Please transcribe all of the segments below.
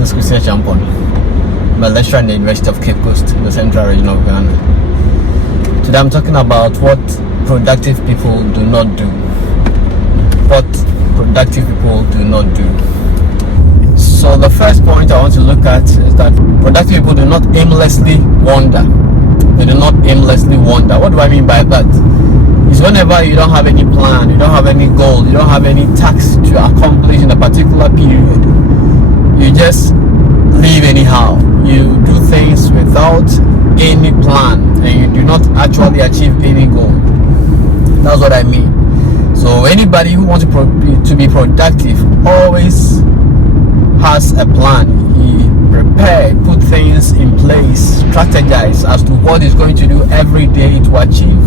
is Kusi Achampong. I'm a lecturer in the University of Cape Coast in the Central Region of Ghana. Today I'm talking about what productive people do not do. What productive people do not do. So the first point I want to look at is that productive people do not aimlessly wander. They do not aimlessly wander. What do I mean by that? Is whenever you don't have any plan, you don't have any goal, you don't have any task to accomplish in a particular period, you just live anyhow. You do things without any plan and you do not actually achieve any goal. That's what I mean. So anybody who wants to be productive always has a plan. He prepare, put things in place, strategize as to what he's going to do every day to achieve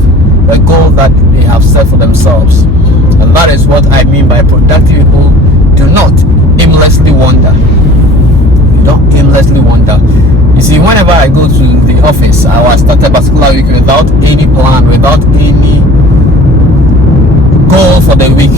the goal that they have set for themselves. And that is what I mean by productive people do not aimlessly wander. You don't aimlessly wander. You see, whenever I go to the office, I will start a particular week without any plan, without any goal for the week.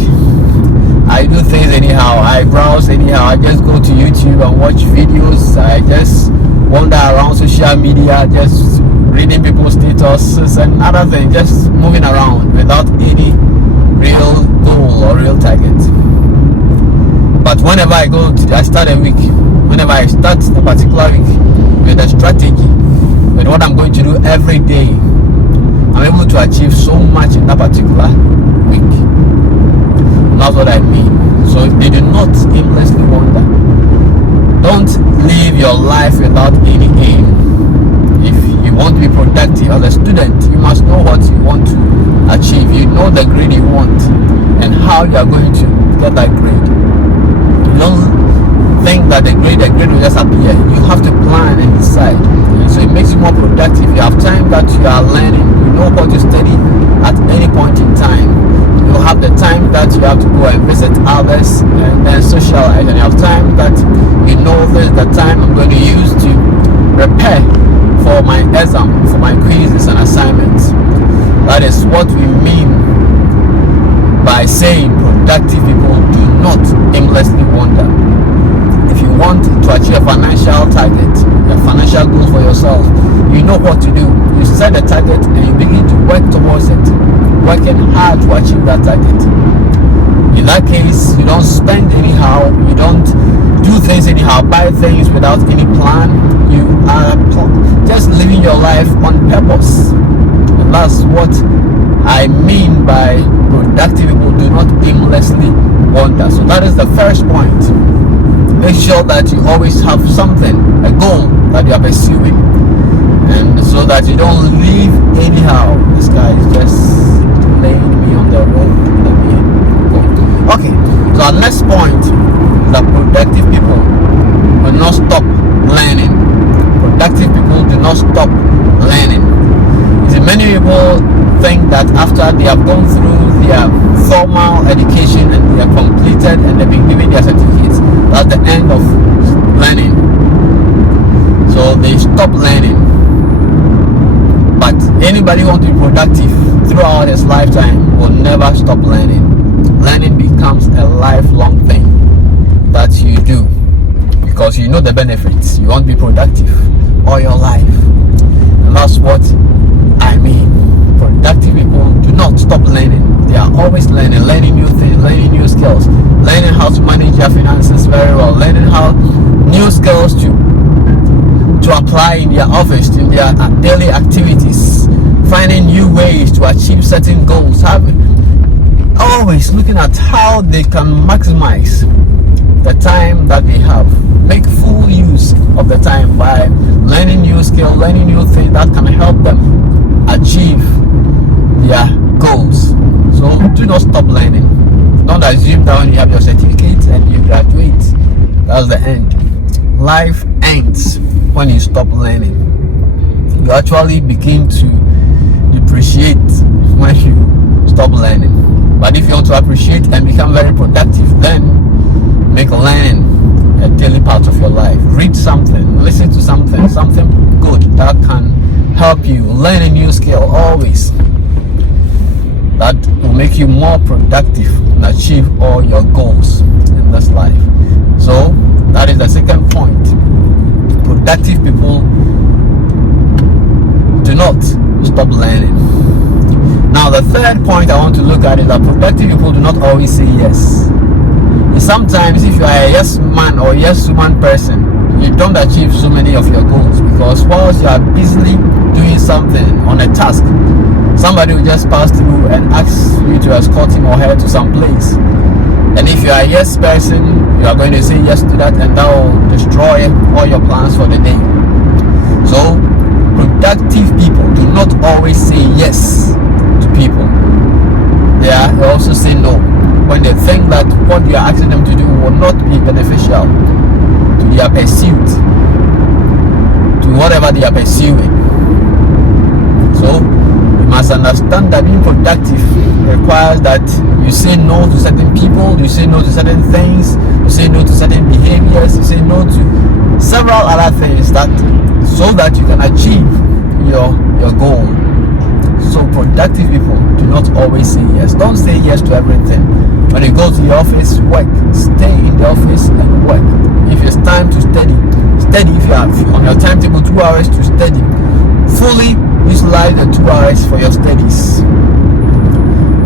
I do things anyhow. I browse anyhow. I just go to YouTube and watch videos. I just wander around social media, just reading people's statuses and other things, just moving around without any real goal or real target. But whenever I start a week, whenever I start a particular week with a strategy, with what I'm going to do every day, I'm able to achieve so much in that particular week. That's what I mean. So they do not aimlessly wander. Don't live your life without any aim. If you want to be productive as a student, you must know what you want to achieve. You know the grade you want and how you are going to get that grade. You don't think that the grade will just appear. You have to plan and decide. And so it makes you more productive. You have time that you are learning. You know what to study at any point in time. You have the time that you have to go and visit others and then socialize, and you have time that you know this is the time I'm going to use to prepare for my exam, for my quizzes and assignments. That is what we mean by saying productive people do not aimlessly wander. If you want to achieve a financial target, a financial goal for yourself, you know what to do. You set a target and you begin to work towards it, working hard to achieve that target. In that case, you don't spend anyhow, you don't do things anyhow, buy things without any plan. You are just living your life on purpose. And that's what I mean by productive people do not aimlessly wander. So that is the first point. Make sure that you always have something, a goal that you are pursuing, and so that you don't live anyhow. This guy is just laying me on the road. Let me go. Okay, so our next point is that productive people will not stop learning. Productive people do not stop learning. You see, many people think that after they have gone through their formal education and they are completed and they've been given their certificates, that's the end of learning. So they stop learning. But anybody who wants to be productive throughout his lifetime will never stop learning. Learning becomes a lifelong thing that you do because you know the benefits. You want to be productive all your life. And that's what I mean. Productive people do not stop learning. They are always learning new things, learning new skills, learning how to manage their finances very well, learning how new skills to apply in their office, in their daily activities, finding new ways to achieve certain goals, always looking at how they can maximize the time that they have, make full use of the time by learning new skills, learning new things that can help them achieve their goals. So do not stop learning. Don't assume that when you have your certificate and you graduate, that's the end. Life ends when you stop learning. You actually begin to depreciate when you stop learning. But if you want to appreciate and become very productive, then make learning a daily part of your life. Read something, listen to something good that can help you learn a new skill always. That will make you more productive and achieve all your goals in this life. So that is the second point. at is that productive people do not always say yes. And sometimes if you are a yes man or yes woman person, you don't achieve so many of your goals, because whilst you are busily doing something on a task, somebody will just pass through and ask you to escort him or her to some place. And if you are a yes person, you are going to say yes to that, and that will destroy all your plans for the day. So productive people do not always say yes to people. They also say no when they think that what you are asking them to do will not be beneficial to their pursuit, to whatever they are pursuing. So you must understand that being productive requires that you say no to certain people, you say no to certain things, you say no to certain behaviors, you say no to several other things, that so that you can achieve your goal. So productive people do not always say yes. Don't say yes to everything. When you go to the office, work. Stay in the office and work. If it's time to study. If you have on your timetable 2 hours to study, fully utilize the 2 hours for your studies.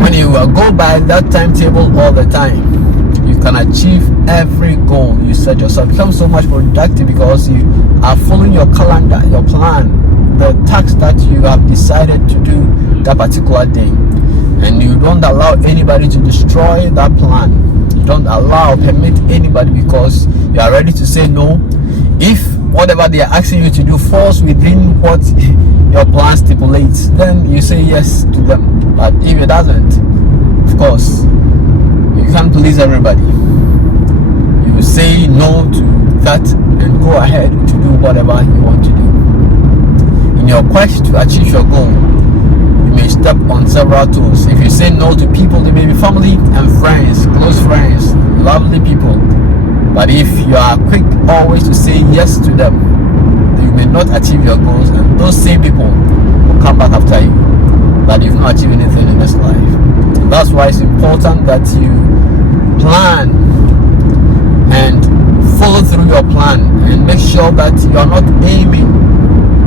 When you go by that timetable all the time, you can achieve every goal you set yourself. Become so much productive because you are following your calendar, your plan, the tasks that you have decided to do that particular day, and you don't allow anybody to destroy that plan. You don't permit anybody, because you are ready to say no if whatever they are asking you to do falls within what your plan stipulates. Then you say yes to them. But if it doesn't, of course, you can't please everybody. You say no to that and go ahead to do whatever you want to do. In your quest to achieve your goal, you may step on several toes. If you say no to people, they may be family and friends, close friends, lovely people. But if you are quick always to say yes to them, then you may not achieve your goals, and those same people will come back after you, but you've not achieved anything in this life. And that's why it's important that you plan and follow through your plan, and make sure that you are not aiming.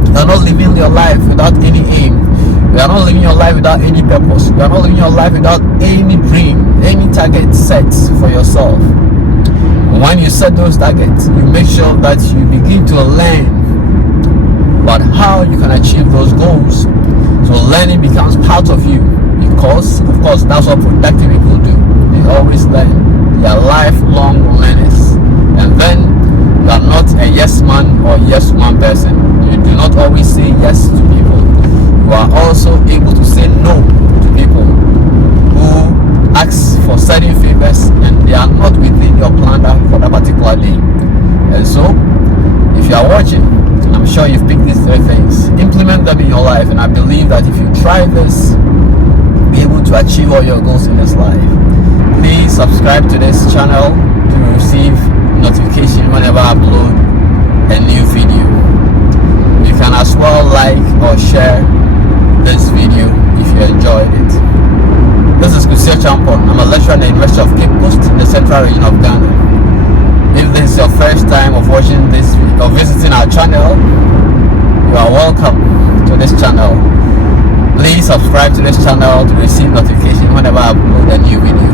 You are not living your life without any aim. You are not living your life without any purpose. You are not living your life without any dream, any target set for yourself. And when you set those targets, you make sure that you begin to learn about how you can achieve those goals. So learning becomes part of you, because, of course, that's what productive people do. They always learn. They are lifelong learners. And then you are not a yes man or yes woman person. You do not always say yes to people. You are also able to say no to people who ask for certain favors and they are not within your plan for that particular day. And so, if you are watching, I'm sure you've picked these 3 things. Implement them in your life, and I believe that if you try this, you'll be able to achieve all your goals in this life. Please subscribe to this channel to receive notification whenever I upload a new video. You can as well like or share this video if you enjoyed it. This is Kusi Achampong. I'm a lecturer in the University of Cape Coast in the central region of Ghana. If this is your first time of watching this video or visiting our channel, you are welcome to this channel. Please subscribe to this channel to receive notification whenever I upload a new video.